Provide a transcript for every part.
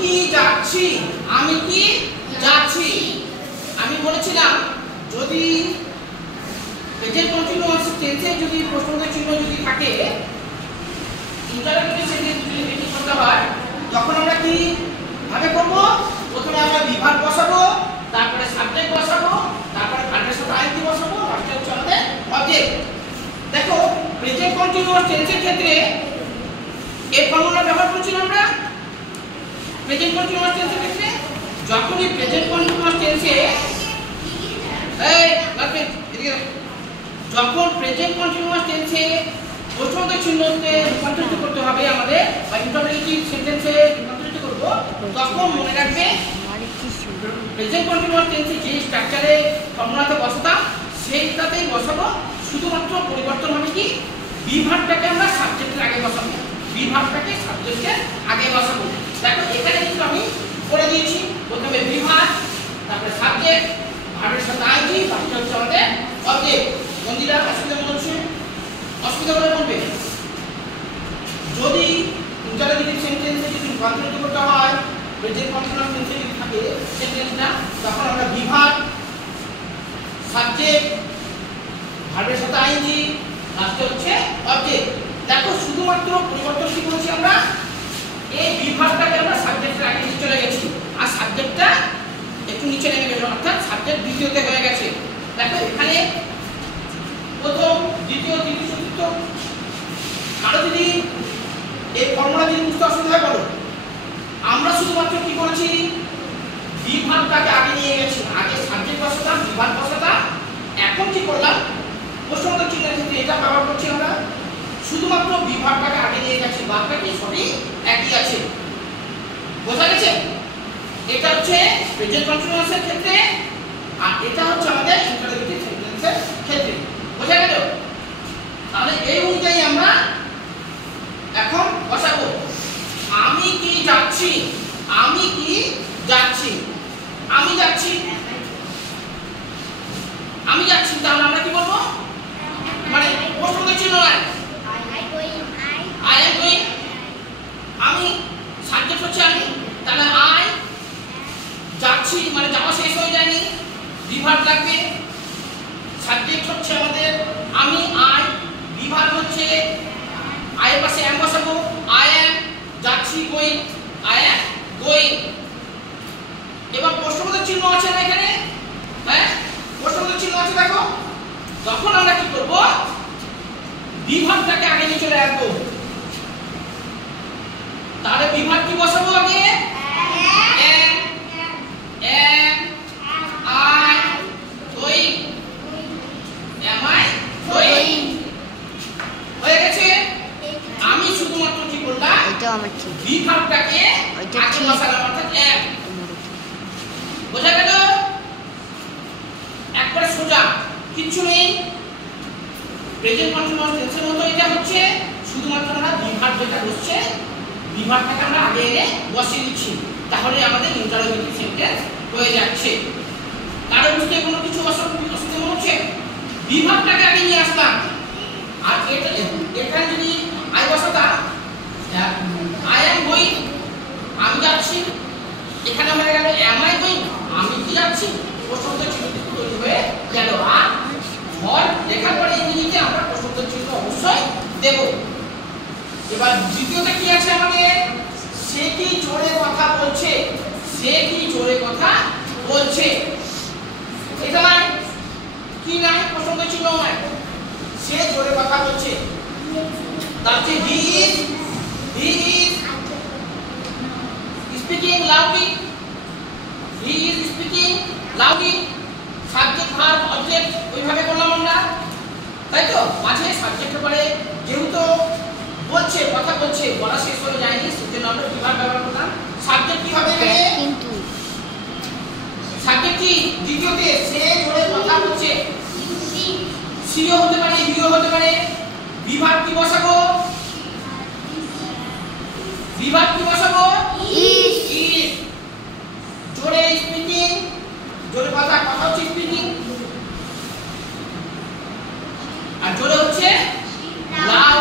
কি যাচ্ছি, আমি কি যাচ্ছি। আমি বলেছিলাম যদি প্রেজেন্ট কন্টিনিউয়াস টেন্সে যদি প্রশ্নবোধক চিহ্ন যদি থাকে, ইন্টারোগেটিভ সেন্টেন্স যদি রেডি করতে হয়, তখন আমরা কি ভাবে করব? প্রথমে আমরা বিভাগ বসাবো, তারপরে সাবজেক্ট বসাবো, তারপরে ভার্বের সাথে আইএনজি বসাবো, লাস্টে হচ্ছে আমাদের অবজেক্ট। দেখো প্রেজেন্ট কন্টিনিউয়াস টেন্সের ক্ষেত্রে এই ফর্মুলা ব্যবহার করছি আমরা। প্রেজেন্ট কন্টিনিউয়াস টেন্সের ক্ষেত্রে যখনই প্রেজেন্ট কন্টিনিউয়াস টেন্সে যখন প্রেজেন্ট কন্টিনিউয়াস টেন্সে প্রশ্নবোধক চিহ্নকে রূপান্তরিত করতে হবে আমাদের, বা ইন্টারোগেটিভ সেন্টেন্সে রূপান্তরিত করব, তখন মনে রাখবে প্রেজেন্ট কন্টিনিউয়াস টেন্সে যে স্ট্রাকচারে ফর্মুলাতে বসাতাম সেইটাতেই বসাবো। শুধুমাত্র পরিবর্তন হবে কি, বিভাগটাকে আমরা সাবজেক্টের আগে বসাবো, বিভাগটাকে সাবজেক্টের আগে বসাবো। দেখো এখানে কিন্তু আমি করে দিয়েছি, প্রথমে বিভাগ, তারপরে সাবজেক্ট, ভার্বের সাথে আইএনজি, বাকিটা হচ্ছে আমাদের অবজেক্ট। বন্ধুরা অসুবিধা মনে হচ্ছে? অসুবিধা হলে বলবে। যদি ইন্টারোগেটিভ সেন্টেন্সে যদি রূপান্তরিত করতে হয়, প্রেজেন্ট কন্টিনিউয়াস টেন্সে যদি থাকে সেন্টেন্সটা, তখন আমরা বিভাগ, সাবজেক্ট, ভার্বের সাথে আইএনজি, লাস্টে হচ্ছে অবজেক্ট। দেখো শুধুমাত্র পরিবর্তন কি করেছি আমরা, এই বিভাগটাকে আমরা সাবজেক্টের আগে নিয়ে চলে গেছি, আর সাবজেক্টটা একটু নিচে নেমে গেল, অর্থাৎ সাবজেক্ট দ্বিতীয়তে হয়ে গেছে। দেখো এখানে প্রথম, দ্বিতীয়, তৃতীয়, চতুর্থ। আরো যদি এই ফর্মুলা যদি বুঝতে অসুবিধা হয় বলো। আমরা শুধুমাত্র কি করেছি, বিভাগটাকে আগে নিয়ে গেছি, আগে সাবজেক্ট বসাতাম, বিভাগ বসাতাম। এখন কি করলাম, প্রশ্নবোধক চিহ্নের ক্ষেত্রে এটা ব্যবহার করছি আমরা, শুধুমাত্র বিভাগটাকে আগে নিয়ে গেছি, বাকিটা কি সবই একই আছে। বোঝা গেছে? এটা হচ্ছে প্রেজেন্ট কন্টিনিউয়াসের ক্ষেত্রে, আর এটা হচ্ছে আমাদের ইন্টারোগেটিভ সেন্টেন্সের ক্ষেত্রে। বোঝা গেল? তাহলে এই অনুযায়ী আমরা এখন বসাবো, আমি কি যাচ্ছি, আমি কি যাচ্ছি, আমি যাচ্ছি, আমি যাচ্ছি। তাহলে আমরা কি বলবো, মানে প্রশ্নবোধক চিহ্ন নয়, আই এম গোয়িং। আমি সাবজেক্ট হচ্ছে আমি, তাহলে আই যাচ্ছি, মানে যাওয়া শেষ হয়ে যায়নি, বিভাগ লাগবে। সাবজেক্ট হচ্ছে আমাদের আমি, আই, বিভাগ হচ্ছে আই এর পাশে এম বসাবো, আই এম যাচ্ছি, গোয়িং, আই এম গোয়িং। এবার প্রশ্নবোধক চিহ্ন আছে না এখানে, হ্যাঁ প্রশ্নবোধক চিহ্ন আছে। দেখো তখন আমরা কি করব, বিভাগটাকে আগে নিয়ে চলে আসবো। তাহলে বিভাগ কি বসাবো আগে, um, um, I going, um I going. হয়ে গেছে। আমি শুধুমাত্র কি করলাম, এটা আমার ঠিক, বিভাগটাকে আগে বসালাম, অর্থাৎ এম। বোঝা গেল? একবারে সোজা, কিচ্ছু নেই। প্রেজেন্ট কন্টিনিউয়াস টেন্সের মতো এটা হচ্ছে, শুধুমাত্র আমরা বিভাগ যেটা হচ্ছে, বিভাগটাকে আমরা আগে এনে বসিয়ে দিচ্ছি, তাহলে আমাদের ইন্টারোগেটিভ সেন্টেন্স হয়ে যাচ্ছে। কারো বুঝতে কোনো কিছু অসুবিধা মনে হচ্ছে? বিভাগটাকে আগে নিয়ে আসলাম, আর এটা এখানে যদি আই বসাতাম, আই এম গোয়িং, আমি যাচ্ছি। এখানে হয়ে গেল এম আই গোয়িং, আমি কি যাচ্ছি, প্রশ্নবোধক চিহ্ন তৈরি হয়ে গেল। আর ঘর লেখার পরে ইংরেজিতে আমরা প্রশ্নবোধক চিহ্ন অবশ্যই দেব। এবার দ্বিতীয়টা কি আছে আমাদের, সে কি জোরে কথা বলছে, সে কি জোরে কথা বলছে। এটা নাই কি নাই, প্রশ্নবোধক চিহ্ন নাই, সে জোরে কথা বলছে। তারপরে he is speaking loudly, he is speaking loudly. Subject verb object ওইভাবে করলাম আমরা, তাই তো। মাঝে সাবজেক্টের পরে যেহেতু বলছে, কথা বলছে, বলা শেষ হয়ে যায়নি, সেজন্য আমরা বিভাগ ব্যবহার করলাম। সাবজেক্ট কিভাবে হবে, কিন্তু সাবজেক্ট কি দ্বিতীয়তে, সে জোরে কথা বলছে, সিও হতে পারে, হিও হতে পারে। বিভাগ কি বসাবো, বিভাগ কি বসাবো, ইজ। জোরে স্পিকিং, জোরে কথা, কথা হচ্ছে স্পিকিং, আর জোরে হচ্ছে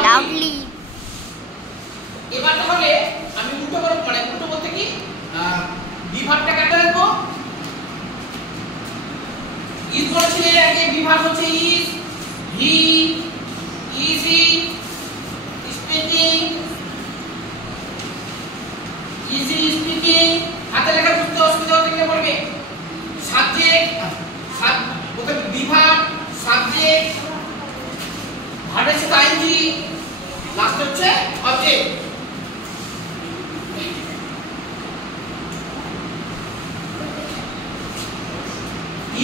লাউডলি। এবার তাহলে আমি উল্টো বলতে কি বিভাগটা কাটে রাখবো। ইজ বলেছিলেন আগে, বিভাগ হচ্ছে is, he, easy, speaking, easy speaking. হাতে লেখা বুঝতে অসুবিধা হতে গেলে বলবে। সাবজেক্ট, বিভাগ, সাবজেক্ট, ভার্বের সাথে আইএনজি, লাস্ট হচ্ছে object.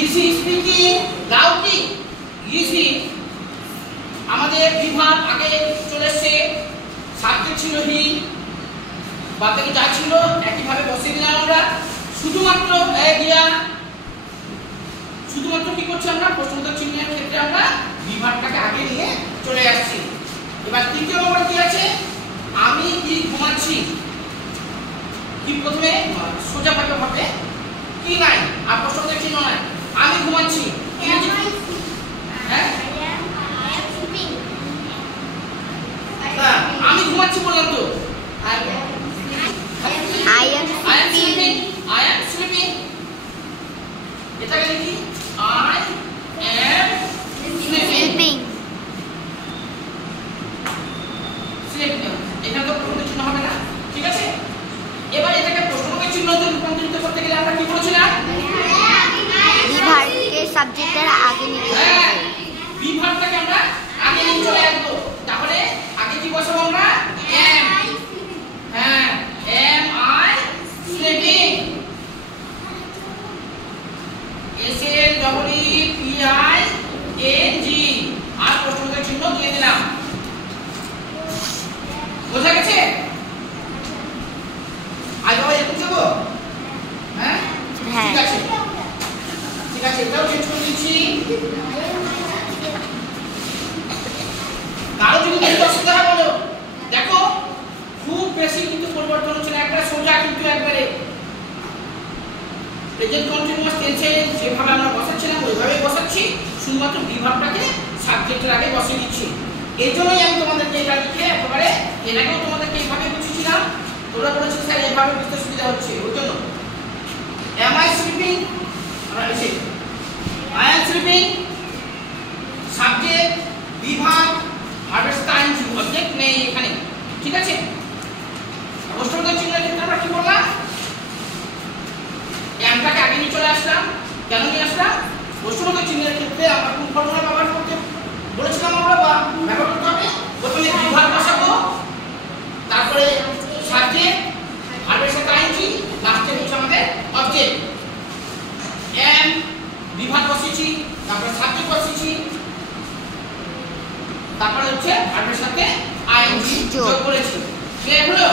Easy speaking loudly, easy আমাদের বিভাগ আগে চলে এসেছে, সাবজেক্ট ছিল হি, বাকি যা ছিল একইভাবে বসিয়ে দিলাম আমরা। শুধুমাত্র শুধুমাত্র কি করছি আমরা, প্রশ্নোত্তর চিহ্নের ক্ষেত্রে আমরা বিভাগটাকে আগে নিয়ে চলে আসছি। এবার তৃতীয় নম্বর কি আছে, আমি কি ঘুমাচ্ছি। কি প্রথমে সোজা ভাবে হবে, কি নাই আর প্রশ্নোত্তর চিহ্ন নাই। আমি ঘুমাচ্ছি, হ্যাঁ আমি ঘুমাচ্ছি বললাম তো। I am sleeping. I am sleeping. এটাকে দেখি, I am sleeping. এটা তো প্রশ্নোত্তর চিহ্ন হবে না, ঠিক আছে। এবার এটাকে প্রশ্নোত্তর চিহ্নতে রূপান্তরিত করতে গেলে আমরা কি বলেছিলাম, বিভাগকে সাবজেক্টের আগে নিতে হবে। বিভাগটাকে আমরা আগে নিয়ে চলে আসবো। তাহলে আগে কি বসাবো আমরা, am, হ্যাঁ am I sleeping, S L E P I N G, আর প্রশ্নোত্তর চিহ্ন দিয়ে দিলাম। বোঝা গেছে? আজ বাবা এরকম যাবো, হ্যাঁ ঠিক আছে, ঠিক আছে, এটাও চেঞ্জ করে দিচ্ছি। কারো যদি কিছু অসুবিধা হয় বলো। দেখো খুব বেশি কিন্তু পরিবর্তন হচ্ছে না, একবারে সোজা কিন্তু একবারে প্রেজেন্ট কন্টিনিউয়াস টেন্সে যেভাবে আমরা বসাচ্ছিলাম ওইভাবেই বসাচ্ছি, শুধুমাত্র বিভাগটাকে সাবজেক্টের আগে বসিয়ে দিচ্ছি। এই জন্যই আমি তোমাদেরকে এটা লিখে একেবারে এর আগেও তোমাদেরকে এইভাবে বুঝিয়েছিলাম, তোমরা বলেছো স্যার এইভাবে বুঝতে সুবিধা হচ্ছে, ওই জন্য am I sleeping, আমরা লিখি I am sleeping, সাবজেক্ট, বিভাগ, ভার্বের সাথে আইএনজি, অবজেক্ট নেই এখানে, ঠিক আছে। প্রশ্নোত্তর চিহ্নের ক্ষেত্রে আমরা কি বললাম, আমটাকে আগে নিয়ে চলে আসলাম। কেন নিয়ে আসলাম, প্রশ্নোত্তর চিহ্নের ক্ষেত্রে আমরা কোন ফর্মুলা ব্যবহার করতে বলেছিলাম, আমরা ব্যবহার করতে হবে। প্রথমে বিভাগ বসাবো, তারপরে সাবজেক্ট, ভার্বের সাথে আইএনজি, লাস্টে হচ্ছে আমাদের অবজেক্ট। am বিভাগ বসিয়েছি, তারপরে সাবজেক্ট বসিয়েছি, তারপরে হচ্ছে ভার্বের সাথে আইএনজি যোগ করেছি। ক্লিয়ার হলো?